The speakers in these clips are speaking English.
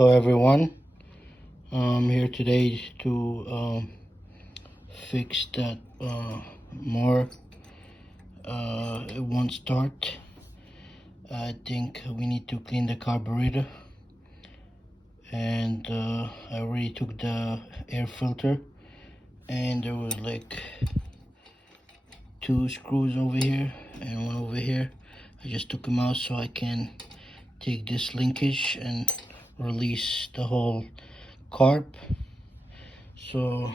Hello everyone. I'm here today to fix that more. It won't start. I think we need to clean the carburetor, and I already took the air filter, and there was like 2 screws over here and 1 over here. I just took them out so I can take this linkage and release the whole carb. So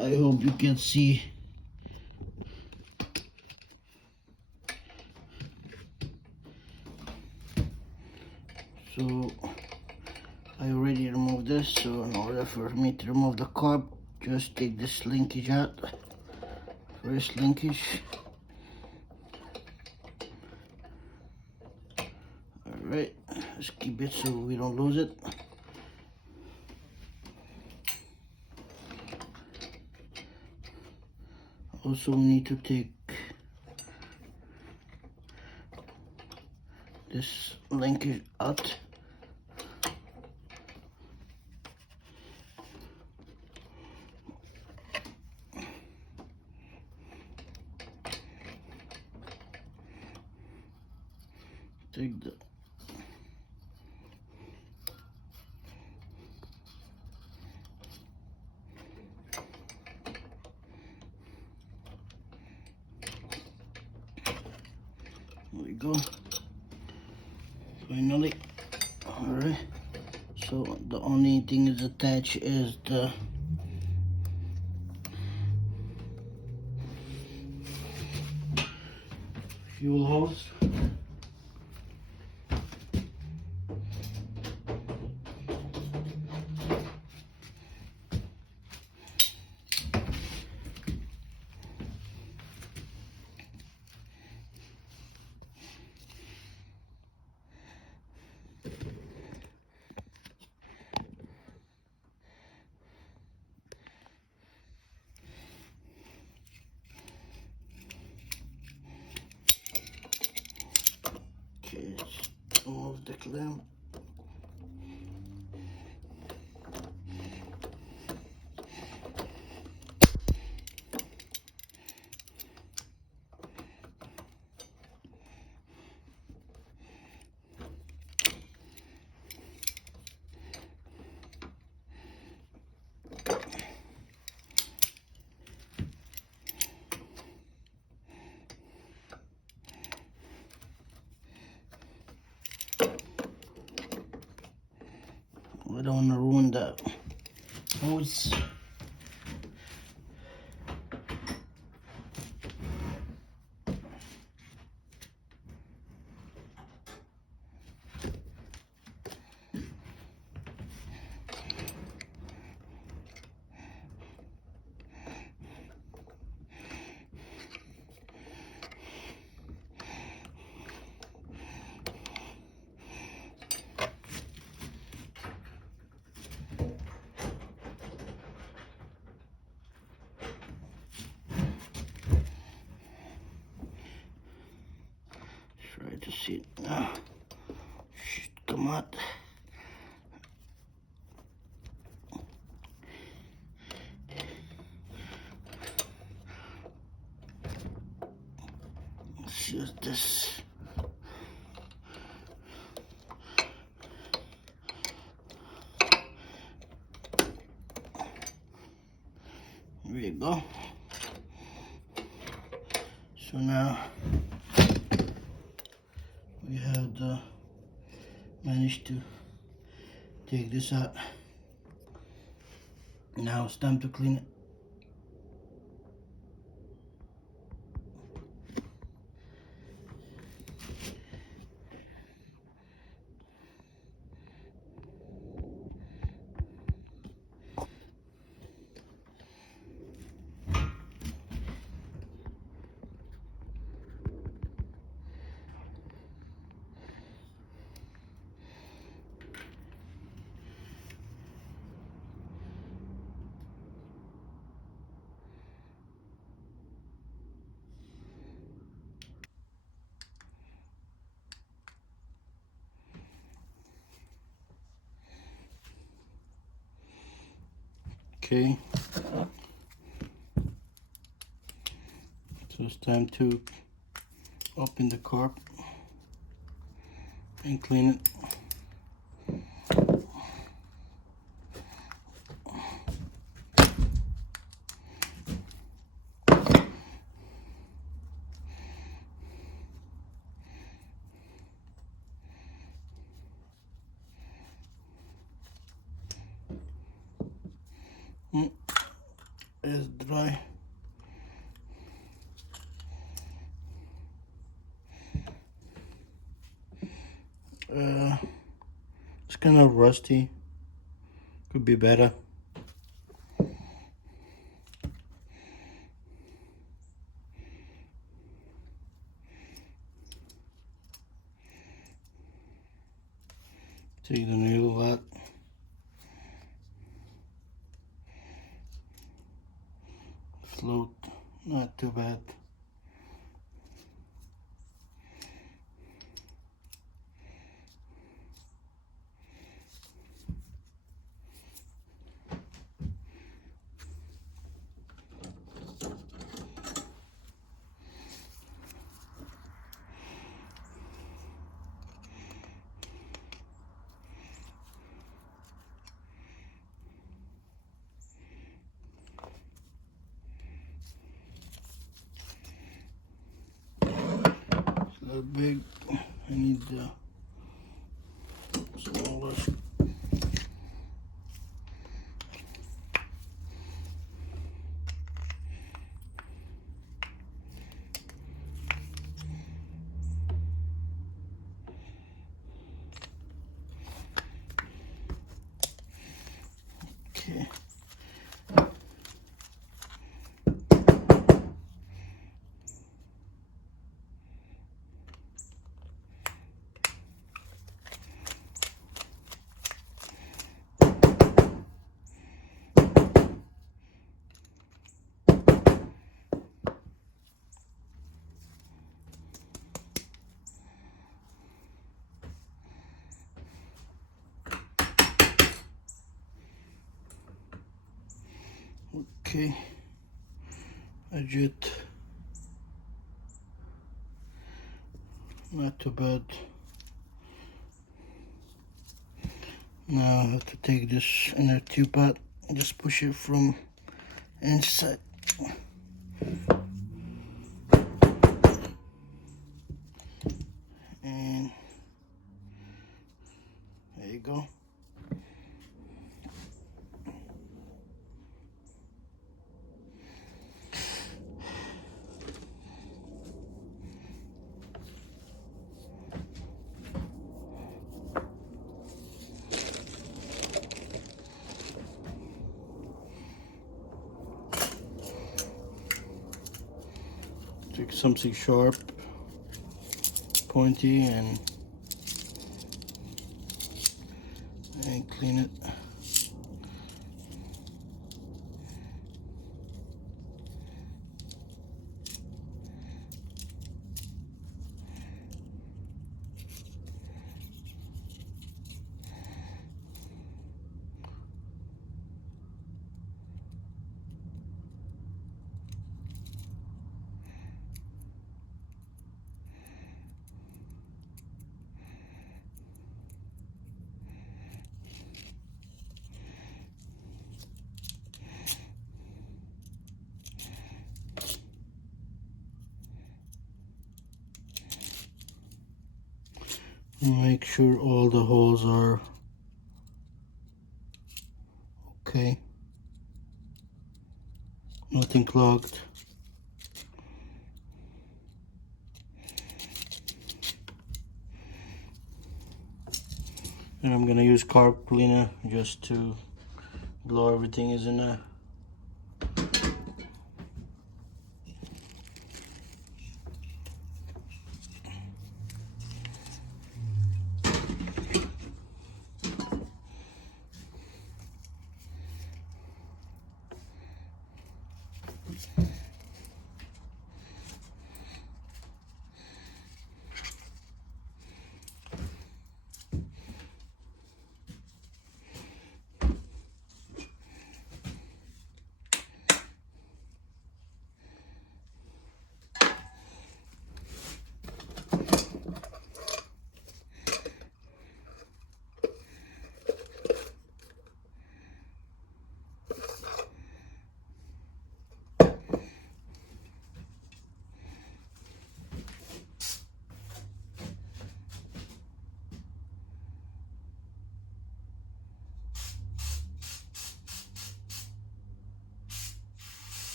I hope you can see. So I already removed this, so in order for me to remove the carb, just take this linkage out. First linkage. Alright, let's keep it so we don't lose it. Also, we need to take this linkage out. Take the there we go. Finally. Alright. So the only thing is attached is the fuel hose. Okay, let's remove the clamp. We don't want to ruin the hose. Try to see it now. Should come out. Let's use this. There you go. So now we have managed to take this out. Now it's time to clean it. Okay, so it's time to open the carb and clean it. It's dry. It's kind of rusty. Could be better. Take the needle out. Float, not too bad. It's not big. I need the smaller. Okay. Okay, adjust. Not too bad. Now I have to take this inner tube out and just push it from inside. And there you go. Take something sharp, pointy, and clean it. Make sure all the holes are okay, nothing clogged. And I'm gonna use carb cleaner just to blow everything is in there.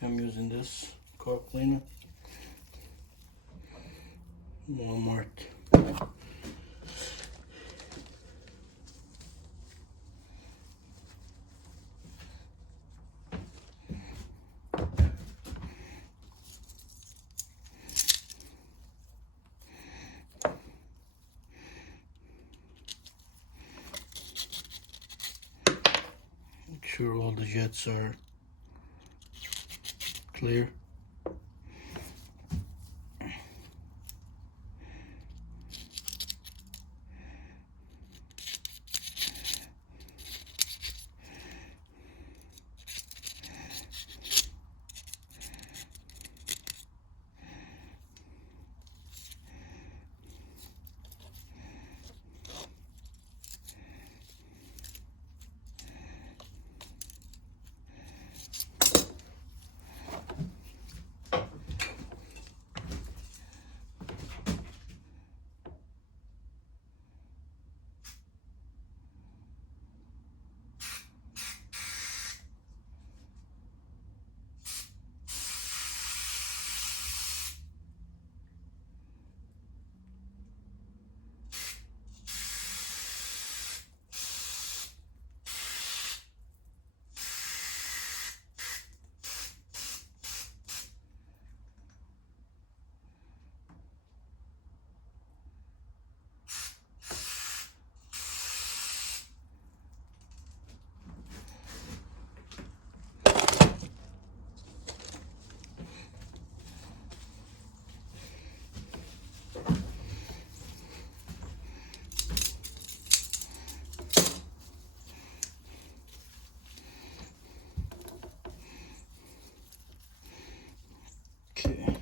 I'm using this car cleaner, Walmart. Make sure all the jets are clear. Okay.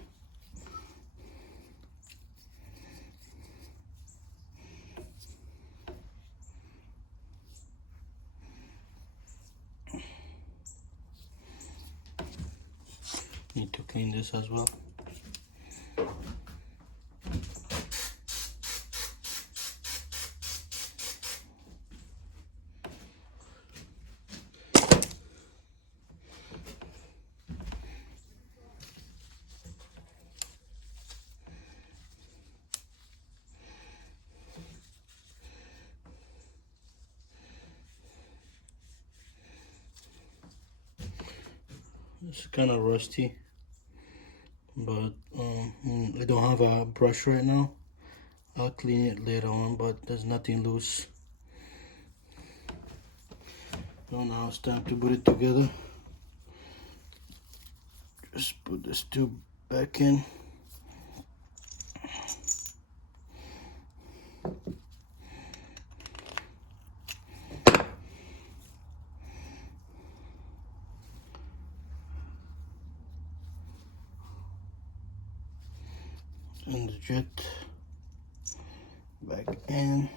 Need to clean this as well. It's kind of rusty, but I don't have a brush right now. I'll clean it later on, but there's nothing loose. So now it's time to put it together. Just put this tube back in. And the jet back in.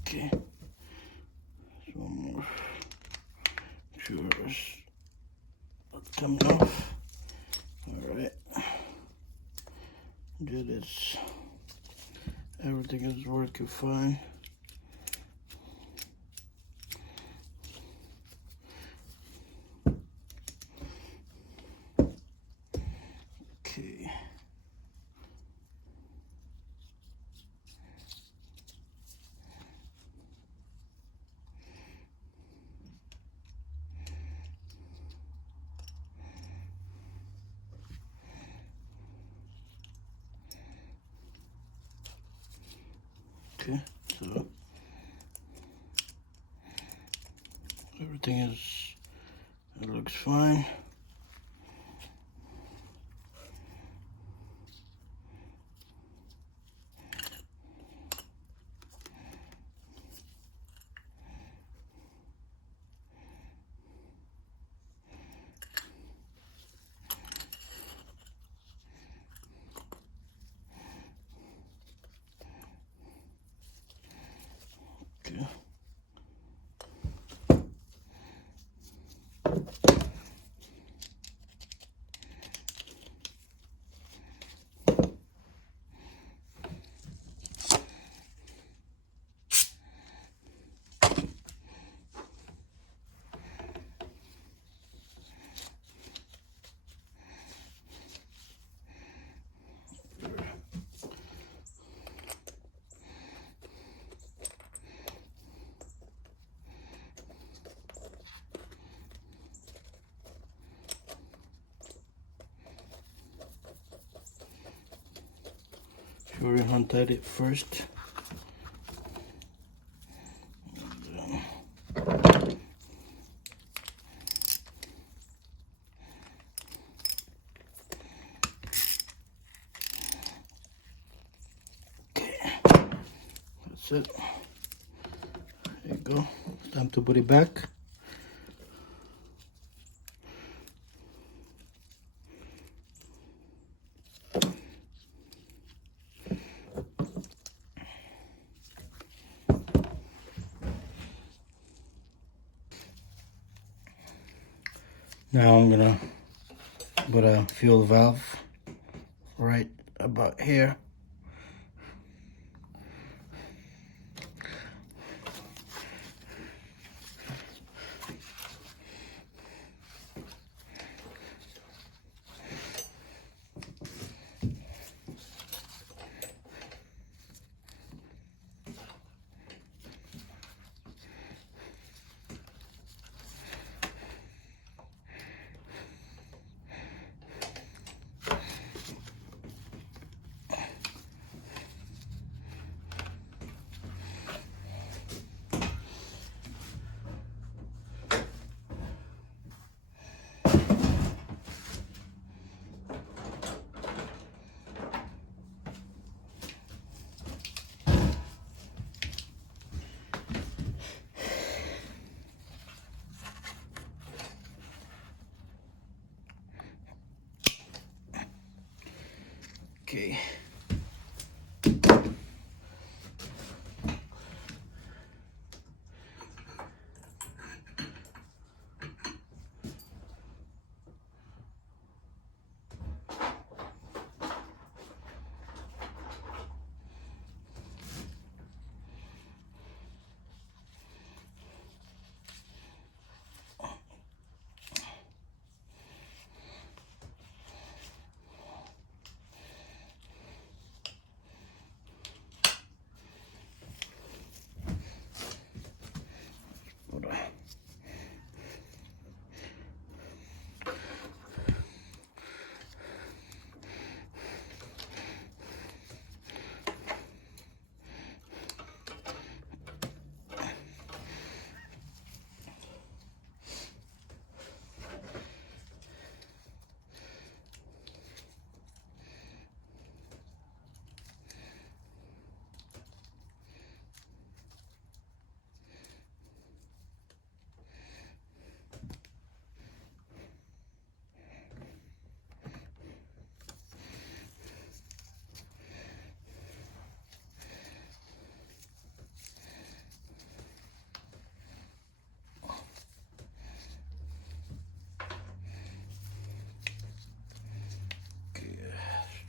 Okay, so more. Sure, it's coming off. All right, jet is, everything is working fine. Okay. Okay, so everything is, it looks fine. Okay. sure you untie it first. That's it. There you go. It's time to put it back. Now I'm gonna put a fuel valve right about here. Okay.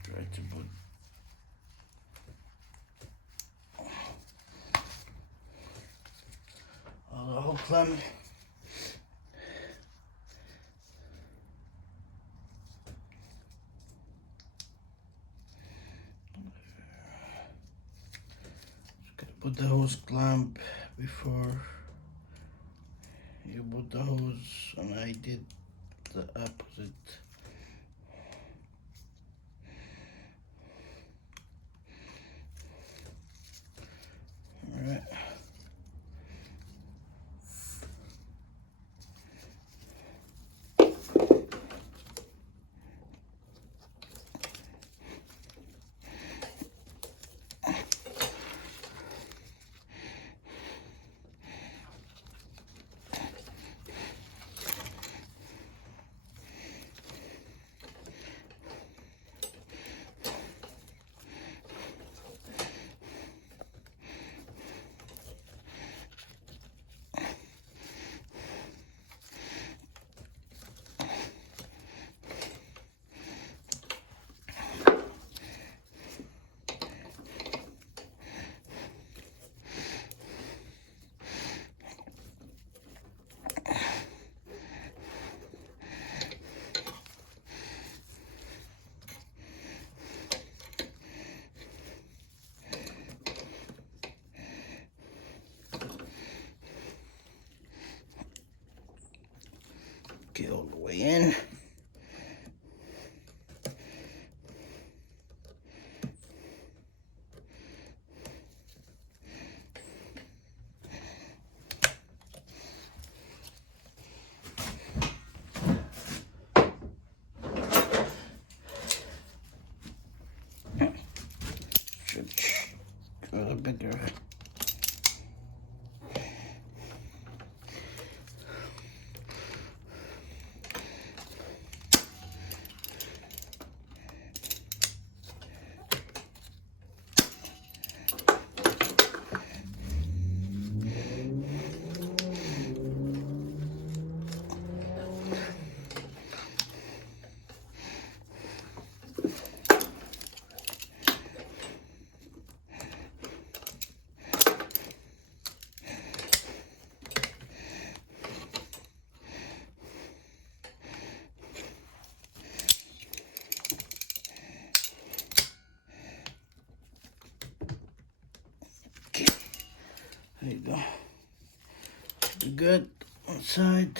Try to put all the whole clamp. Put the hose clamp before you put the hose, and I did the opposite. All right. Get all the way in. little bigger. Okay, there you go. Should be good on side.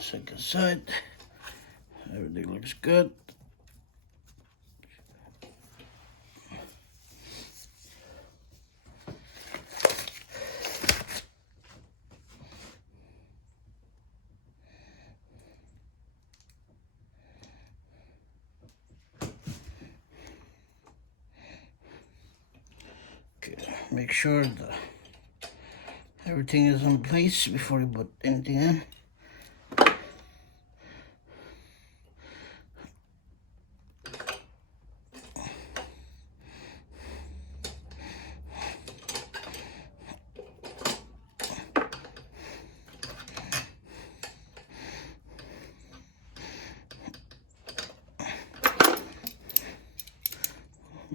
Second side, everything looks good. Okay, make sure that everything is in place before you put anything in.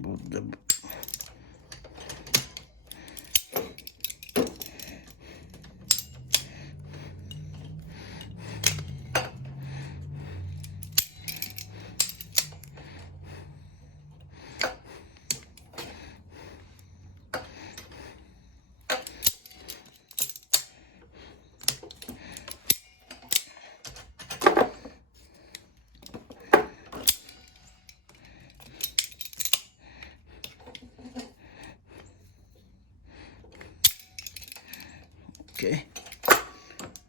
Put the okay.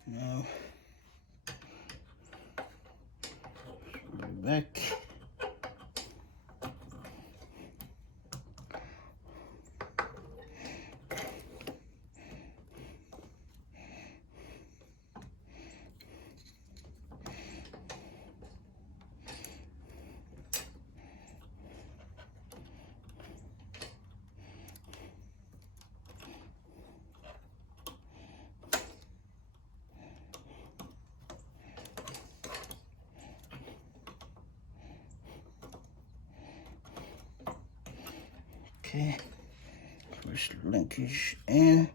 Now back. Okay, first linkage in.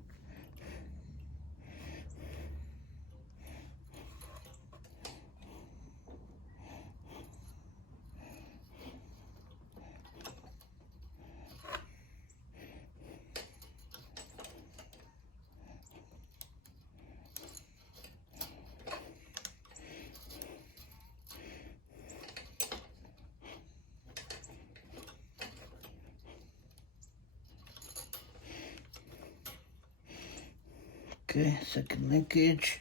Okay, second linkage.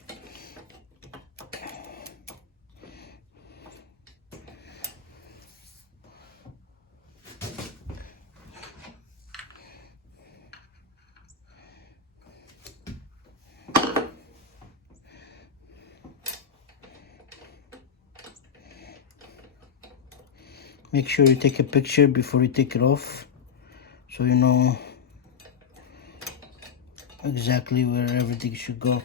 Make sure you take a picture before you take it off, so you know exactly where everything should go.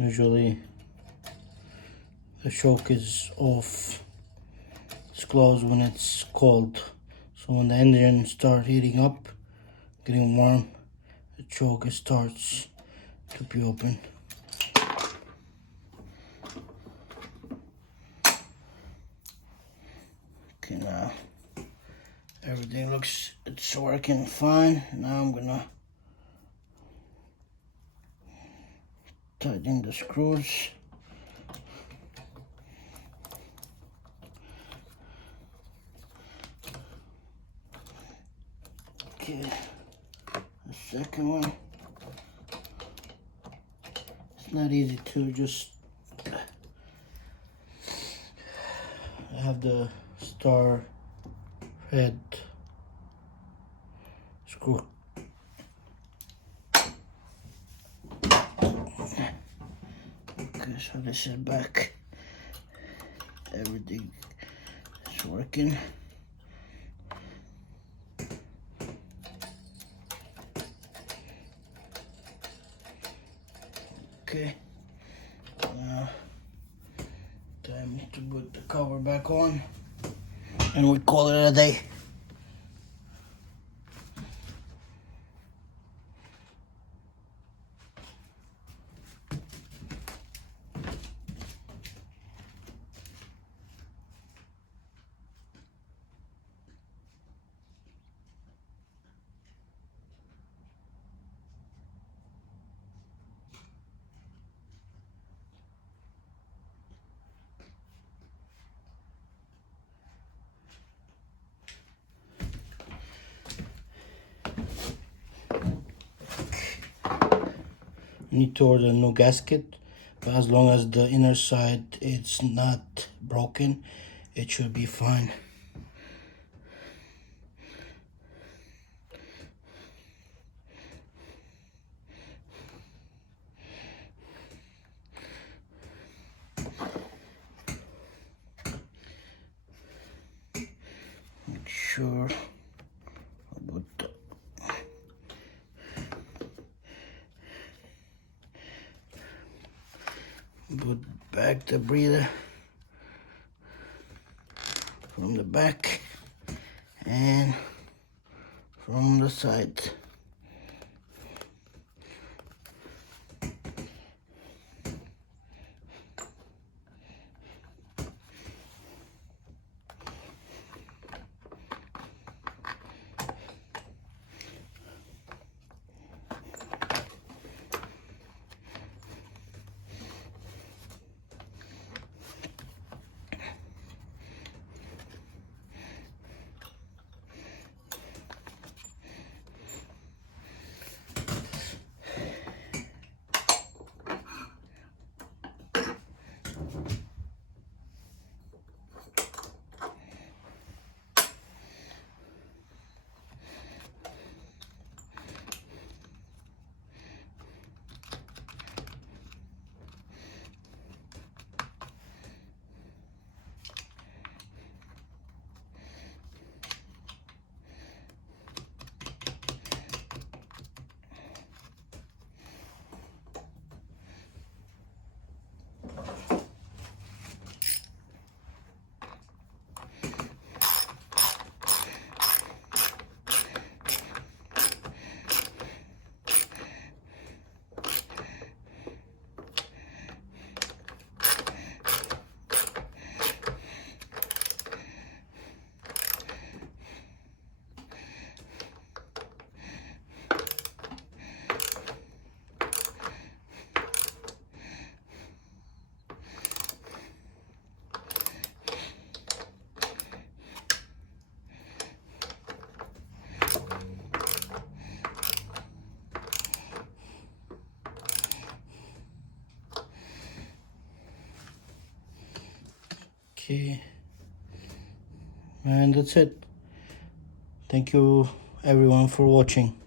Usually the choke is off. It's closed when it's cold. So when the engine starts heating up, getting warm, the choke starts to be open. Okay, now everything looks, it's working fine. Now I'm gonna tighten the screws. Okay, the second one. It's not easy to just, I have the star head screw. Okay, so this is back. Everything is working. Okay, now time to put the cover back on, and we call it a day. Need to order a new gasket, but as long as the inner side it's not broken, it should be fine. Make sure about the put back the breather from the back and from the side. Okay, and that's it. Thank you everyone for watching.